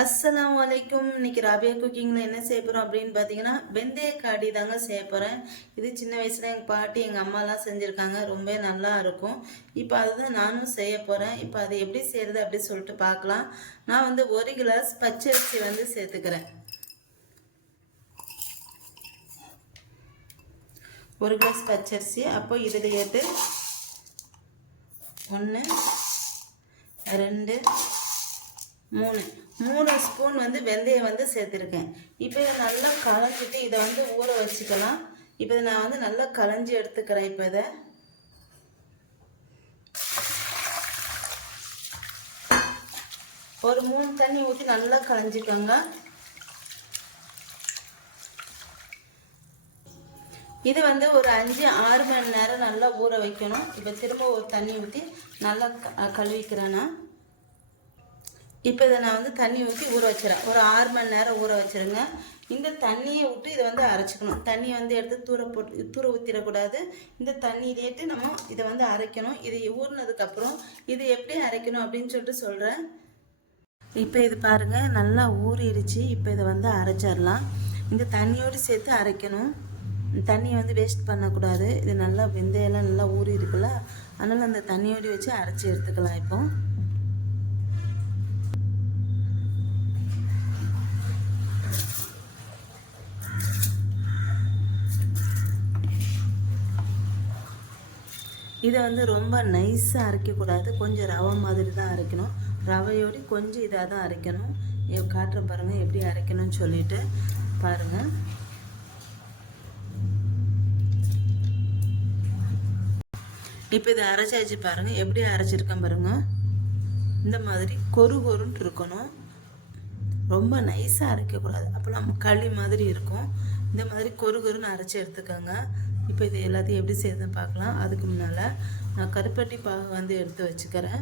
அஸ்லாம் வலைக்கும் இன்னைக்கு ராபியா குக்கிங்கில் என்ன செய்ய போகிறோம் அப்படின்னு பார்த்தீங்கன்னா வெந்தய காடி தாங்க செய்ய போகிறேன் இது சின்ன வயசில் எங்கள் பாட்டி எங்கள் அம்மாலாம் செஞ்சுருக்காங்க. ரொம்ப நல்லா இருக்கும். இப்போ அதுதான் நானும் செய்ய போகிறேன் இப்போ அது எப்படி செய்கிறது அப்படி சொல்லிட்டு பார்க்கலாம் நான் வந்து ஒரு கிளாஸ் பச்சரிசி வந்து சேர்த்துக்கிறேன். ஒரு கிளாஸ் பச்சரிசி. அப்போ இதில் ஏற்று ஒன்று ரெண்டு மூணு மூணு ஸ்பூன் வந்து வெந்தயம் வந்து சேர்த்துருக்கேன். இப்போ இதை நல்லா கலஞ்சிட்டு இதை வந்து ஊற வச்சுக்கலாம். இப்போ இதை நான் வந்து நல்லா களைஞ்சி எடுத்துக்கிறேன் இப்போ இதை. ஒரு மூணு தண்ணி ஊற்றி நல்லா களைஞ்சிக்கோங்க இது வந்து ஒரு அஞ்சு ஆறு மணி நேரம் நல்லா ஊற வைக்கணும். இப்போ திரும்ப ஒரு தண்ணி ஊற்றி நல்லா க- கழுவிக்கிறேன் நான். இப்போ இதை நான் வந்து தண்ணி ஊற்றி ஊற வச்சிடறேன். ஒரு ஆறு மணி நேரம் ஊற வச்சிருங்க. இந்த தண்ணியை விட்டு இதை வந்து அரைச்சிக்கணும். தண்ணியை வந்து எடுத்து தூர போட்டு தூர ஊற்றிடக்கூடாது இந்த தண்ணியிலேட்டு நம்ம இதை வந்து அரைக்கணும். இது ஊறினதுக்கப்புறம் இது எப்படி அரைக்கணும் அப்படின்னு சொல்லிட்டு சொல்கிறேன் இப்போ இது பாருங்கள் நல்லா ஊறிடுச்சு. இப்போ இதை வந்து அரைச்சிடலாம். இந்த தண்ணியோடு சேர்த்து அரைக்கணும். தண்ணியை வந்து வேஸ்ட் பண்ணக்கூடாது. இது நல்லா வெந்தயெல்லாம் நல்லா ஊறி இருக்குல்ல அதனால் அந்த தண்ணியோடு வச்சு அரைச்சி எடுத்துக்கலாம் இப்போது இதை வந்து ரொம்ப நைஸாக அரைக்கக்கூடாது. கொஞ்சம் ரவை மாதிரி தான் அரைக்கணும். ரவையோடு கொஞ்சம் இதாக தான் அரைக்கணும். காட்டுற பாருங்கள் எப்படி அரைக்கணும்னு சொல்லிட்டு பாருங்கள் இப்போ இதை அரைச்சாச்சு பாருங்கள் எப்படி அரைச்சிருக்கேன் பாருங்கள் இந்த மாதிரி கொரு கொருன்ட்டு இருக்கணும். ரொம்ப நைஸாக அரைக்கக்கூடாது. அப்போ நம்ம களி மாதிரி இருக்கும். இந்த மாதிரி கொரு கொருன்னு அரைச்சி எடுத்துக்கோங்க. இப்போ இது எல்லாத்தையும் எப்படி செய்யறதுன்னு பார்க்கலாம். அதுக்கு முன்னால் நான் கருப்பட்டி பாகு வந்து எடுத்து வச்சுக்கிறேன்.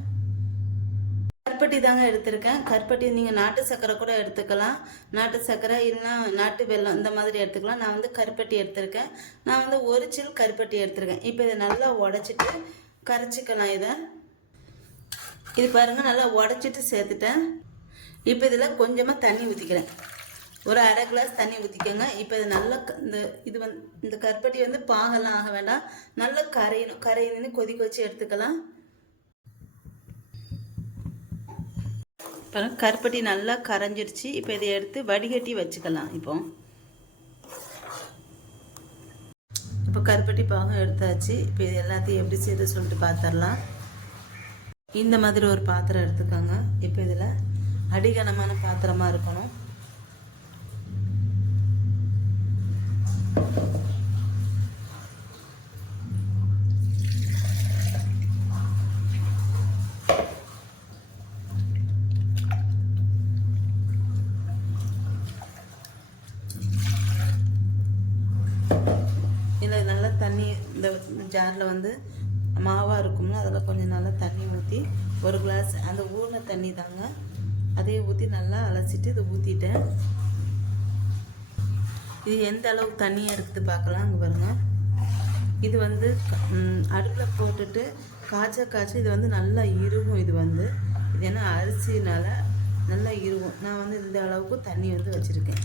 கருப்பட்டி தாங்க எடுத்திருக்கேன். கருப்பட்டி நீங்கள் நாட்டு சர்க்கரை கூட எடுத்துக்கலாம். நாட்டு சர்க்கரை இல்லைன்னா நாட்டு வெல்லம் இந்த மாதிரி எடுத்துக்கலாம். நான் வந்து கருப்பட்டி எடுத்திருக்கேன். நான் வந்து ஒரு சில் கருப்பட்டி எடுத்திருக்கேன். இப்போ இதை நல்லா உடச்சிட்டு கரைச்சிக்கலாம் இதை. இது பாருங்கள் நல்லா உடச்சிட்டு சேர்த்துட்டேன். இப்போ இதில் கொஞ்சமாக தண்ணி ஊற்றிக்கிறேன் ஒரு அரை கிளாஸ் தண்ணி ஊற்றிக்கோங்க இப்போ இது நல்லா க- இந்த இது வந்து இந்த கருப்பட்டி வந்து பாகெல்லாம் ஆக வேண்டாம். நல்லா கரையணும் கரையணுன்னு கொதிக்க வச்சு எடுத்துக்கலாம். அப்புறம் கருப்பட்டி நல்லா கரைஞ்சிருச்சு. இப்போ இதை எடுத்து வடிகட்டி வச்சுக்கலாம் இப்போ. இப்போ கருப்பட்டி பாகம் எடுத்தாச்சு. இப்போ இது எல்லாத்தையும் எப்படி செய்து சொல்லிட்டு பார்த்துடலாம் இந்த மாதிரி ஒரு பாத்திரம் எடுத்துக்கோங்க. இப்போ இதில் அடிகனமான பாத்திரமாக இருக்கணும் இதில் நல்லா தண்ணி இந்த ஜாரில் வந்து மாவாக இருக்கும்ல அதில் கொஞ்சம் நல்லா தண்ணி ஊற்றி ஒரு கிளாஸ் அந்த ஊறின தண்ணி தாங்க. அதையே ஊற்றி நல்லா அலசிட்டு இதை ஊற்றிட்டேன் இது எந்த அளவுக்கு தண்ணியாக இருக்குது பார்க்கலாம் அங்கே பாருங்க. இது வந்து அடுப்பில் போட்டுட்டு காய்ச்ச காய்ச்ச இது வந்து நல்லா இறுகும் இது வந்து. இது ஏன்னா அரிசினால் நல்லா இறுகும் நான் வந்து இந்த அளவுக்கு தண்ணி வந்து வச்சுருக்கேன்.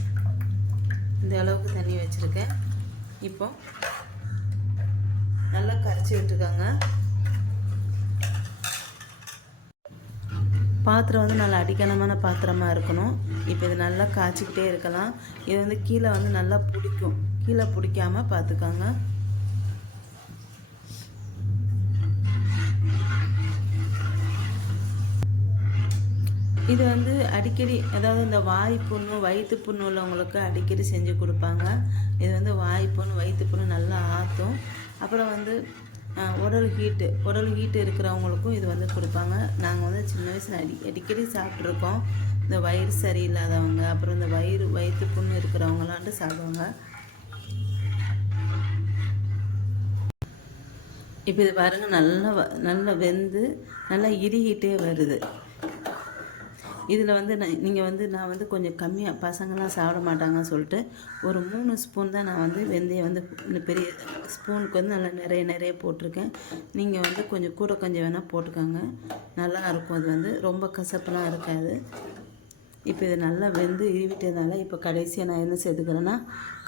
இந்த அளவுக்கு தண்ணி வச்சுருக்கேன். இப்போ நல்லா கரைச்சி விட்டுக்கோங்க. பாத்திரம் வந்து நல்லா அடிக்கணமான பாத்திரமாக இருக்கணும். இப்போ இது நல்லா காய்ச்சிக்கிட்டே இருக்கலாம். இது வந்து கீழே வந்து நல்லா பிடிக்கும். கீழே பிடிக்காம பார்த்துக்கோங்க இது வந்து அடிக்கடி அதாவது இந்த வாய் புண்ணு வயிற்று புண்ணு உள்ளவங்களுக்கு அடிக்கடி செஞ்சு கொடுப்பாங்க. இது வந்து வாய் புண்ணு வயிற்று புண்ணு நல்லா அப்புறம் வந்து உடல் ஹீட்டு உடல் ஹீட்டு இருக்கிறவங்களுக்கும் இது வந்து கொடுப்பாங்க. நாங்கள் வந்து சின்ன வயசில் அடி அடிக்கடி சாப்பிட்ருக்கோம் இந்த வயிறு சரியில்லாதவங்க அப்புறம் இந்த வயிறு வயிற்று புண்ணு இருக்கிறவங்களான்ட்டு சாப்பிடுவாங்க. இப்போ இது பாருங்கள் நல்லா வ- நல்லா வெந்து நல்லா இறுகிட்டே வருது. இதில் வந்து நான் நீங்கள் வந்து நான் வந்து கொஞ்சம் கம்மியாக பசங்களாம் சாப்பிட மாட்டாங்கன்னு சொல்லிட்டு ஒரு மூணு ஸ்பூன் தான் நான் வந்து வெந்தயம் வந்து பெரிய ஸ்பூனுக்கு வந்து நல்லா நிறைய நிறைய போட்டிருக்கேன். நீங்கள் வந்து கொஞ்சம் கூட கொஞ்சம் வேணால் போட்டுக்கோங்க. நல்லா இருக்கும். அது வந்து ரொம்ப கசப்பெலாம் இருக்காது. இப்போ இது நல்லா வெந்து ஈவிட்டதுனால இப்போ கடைசியாக நான் என்ன சேர்த்துக்கிறேன்னா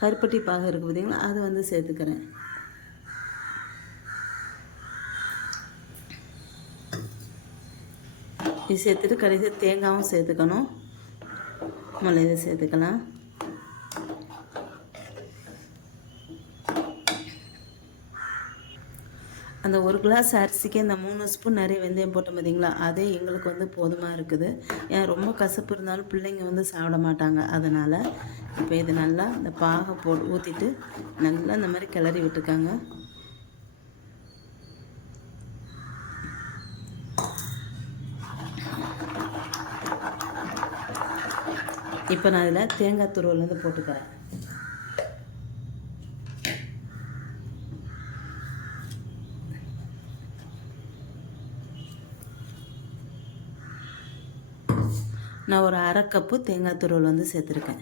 கருப்பட்டி பாகம் இருக்குது பார்த்தீங்களா? அது வந்து சேர்த்துக்கிறேன். இது சேர்த்துட்டு கடைசியாக தேங்காயும் சேர்த்துக்கணும். மலை இதை சேர்த்துக்கலாம். அந்த ஒரு கிளாஸ் அரிசிக்கு அந்த மூணு ஸ்பூன் நிறைய வெந்தயம் போட்டோம் பார்த்தீங்களா அதே எங்களுக்கு வந்து போதுமாக இருக்குது. ஏன் ரொம்ப கசப்பு இருந்தாலும் பிள்ளைங்க வந்து சாப்பிட மாட்டாங்க. அதனால் இப்போ இது நல்லா இந்த பாகை போட்டு ஊற்றிட்டு நல்லா இந்த மாதிரி கிளறி விட்டுருக்காங்க இப்போ நான் இதில் தேங்காய் துருவல் வந்து போட்டுக்கிறேன். நான் ஒரு அரை கப்பு தேங்காய் துருவல் வந்து சேர்த்துருக்கேன்.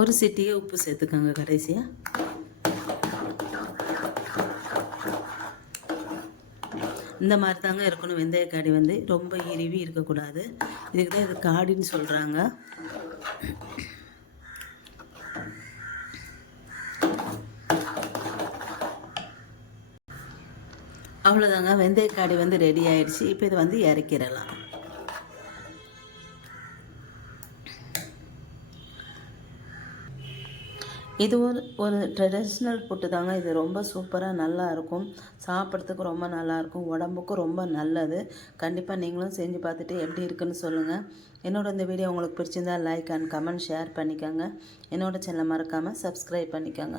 ஒரு சிட்டியே உப்பு சேர்த்துக்கோங்க கடைசியாக இந்த மாதிரி தாங்க இருக்கணும். வெந்தய காடி வந்து ரொம்ப இறுவி இருக்கக்கூடாது. இதுக்கு தான் இது காடின்னு சொல்கிறாங்க அவ்வளோதாங்க வெந்தயக்காடி வந்து ரெடி ஆயிடுச்சு. இப்போ இதை வந்து இறக்கிடலாம். இது ஒரு ஒரு ட்ரெடிஷ்னல் ஃபுட்டு தாங்க. இது ரொம்ப சூப்பராக நல்லா இருக்கும் சாப்பிட்றதுக்கு ரொம்ப நல்லாயிருக்கும் உடம்புக்கும் ரொம்ப நல்லது. கண்டிப்பாக நீங்களும் செஞ்சு பார்த்துட்டு எப்படி இருக்குன்னு சொல்லுங்கள் என்னோட இந்த வீடியோ உங்களுக்கு பிடிச்சிருந்தா லைக் அண்ட் கமெண்ட் ஷேர் பண்ணிக்கோங்க. என்னோட சேனலை மறக்காமல் சப்ஸ்கிரைப் பண்ணிக்கோங்க.